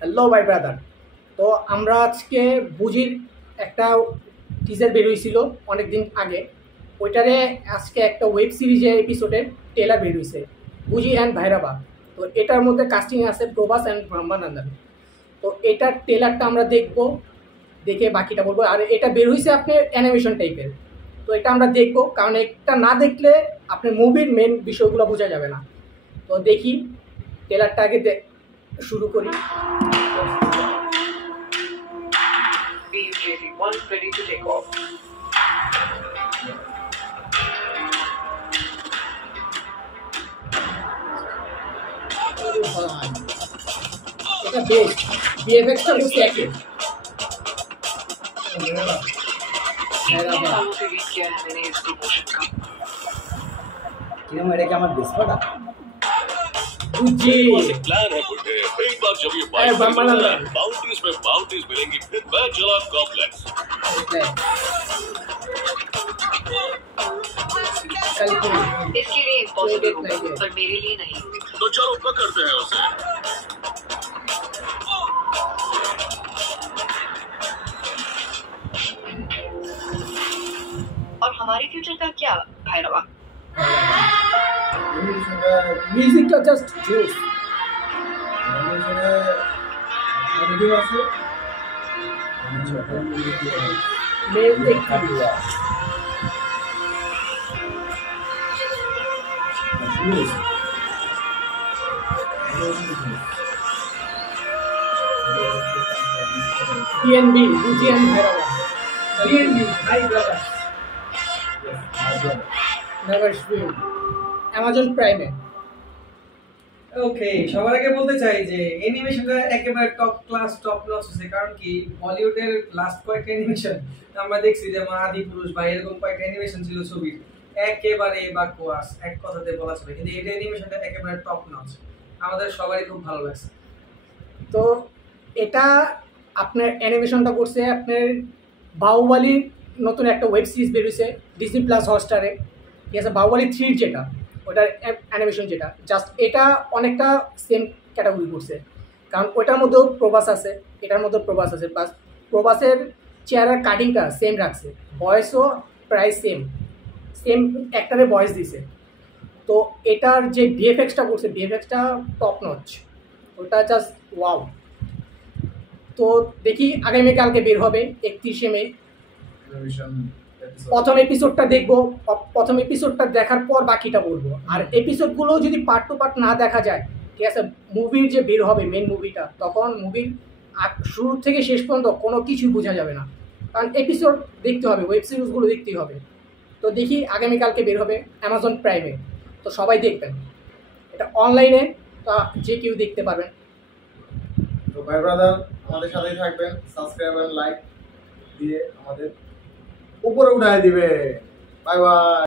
Hello ভাই brother. তো আমরা আজকে বুজির একটা টিজার বের হয়েছিল অনেক দিন আগে, ওইটারে আজকে একটা ওয়েব সিরিজের এপিসোডের ট্রেলার বের হয়েছে, বুজি অ্যান্ড ভাইরাবা। তো এটার মধ্যে কাস্টিং আছে প্রভাস অ্যান্ড ব্রহ্মানন্দন। তো এটার ট্রেলারটা আমরা দেখবো, দেখে বাকিটা বলবো। আর এটা বের হয়েছে আপনার অ্যানিমেশন টাইপের, তো এটা আমরা দেখবো, কারণ এটা না দেখলে আপনার মুভির মেন বিষয়গুলো বোঝা যাবে না। তো দেখি ট্রেলারটা আগে শুরু করি। Be ready, one ready to take off. এটা বেস্ট ভিএফএক্সটা বুঝতে একই। इतने सालों से वेट किया है मैंने इस प्रमोशन का। क्यों मेरे क्या मत बिस्कुट जी एक प्लान है बुड्ढे। एक बार जब ये बाउंड्रीज में बाउंड्रीज मिलेंगी, फिर मैं चला कॉम्प्लेक्स। इसके लिए इम्पॉसिबल होगा, पर मेरे लिए नहीं। तो चलो पकड़ते हैं उसे। और हमारे फ्यूचर का क्या भैरवा? মিউজিকটা জাস্ট জোস। বিএনবি বুজি অ্যান্ড ভাইরাবা। বিএনবি ভাই ব্রাদার নেভার স্ট্রিম অ্যামাজন প্রাইমে। ওকে, সবার আগে বলতে চাই যে অ্যানিমেশনটা একেবারে টপ ক্লাস টপ নচ হচ্ছে। কারণ কি বলিউডের লাস্ট কয়েকটা অ্যানিমেশন আমরা দেখছি, যেমন আদি পুরুষ বা এরকম কয়েকটা অ্যানিমেশন ছিল ছবির, একেবারে বাকওয়াস, এক কথাতে বলা চলে। কিন্তু এটা অ্যানিমেশনটা একেবারে টপ নচ, আমাদের সবারই খুব ভালো লাগছে। তো এটা আপনার অ্যানিমেশনটা করছে আপনার বাহুবলীর নতুন একটা ওয়েব সিরিজ বেরিয়েছে ডিজনি প্লাস হটস্টারে, ঠিক আছে। বাহুবলী 3 যেটা, ওটার অ্যানিমেশন যেটা, জাস্ট এটা অনেকটা সেম ক্যাটাগরি করছে, কারণ ওটার মধ্যেও প্রভাস আছে, এটার মধ্যেও প্রভাস আছে, প্লাস প্রভাসের চেহারার কাটিংটা সেম রাখছে, ভয়েসও প্রায় সেম সেম অ্যাক্টারে ভয়েস দিছে। তো এটার যে ভিএফএক্সটা করছে, ভিএফএক্সটা টপ নচ, ওটা জাস্ট ওয়াও। তো দেখি আগামীকালকে বের হবে 31শে মে। প্রথম এপিসোডটা দেখবো, প্রথম এপিসোডটা দেখার পর বাকিটা বলবো। আর এপিসোডগুলো যদি পার্ট টু পার্ট না দেখা যায়, ঠিক আছে, মুভির যে বের হবে মেন মুভিটা, তখন মুভির শুরু থেকে শেষ পর্যন্ত কোনো কিছুই বোঝা যাবে না, কারণ এপিসোড দেখতে হবে, ওয়েব সিরিজগুলো দেখতেই হবে। তো দেখি আগামীকালকে বের হবে অ্যামাজন প্রাইমে, তো সবাই দেখবেন। এটা অনলাইনে, তো যে কেউ দেখতে পারবেন। তো ভাই ব্রাদার আমাদের সাথেই থাকবেন, সাবস্ক্রাইব আর লাইক দিয়ে আমাদের উপরে উঠায় দিবে। Bye bye.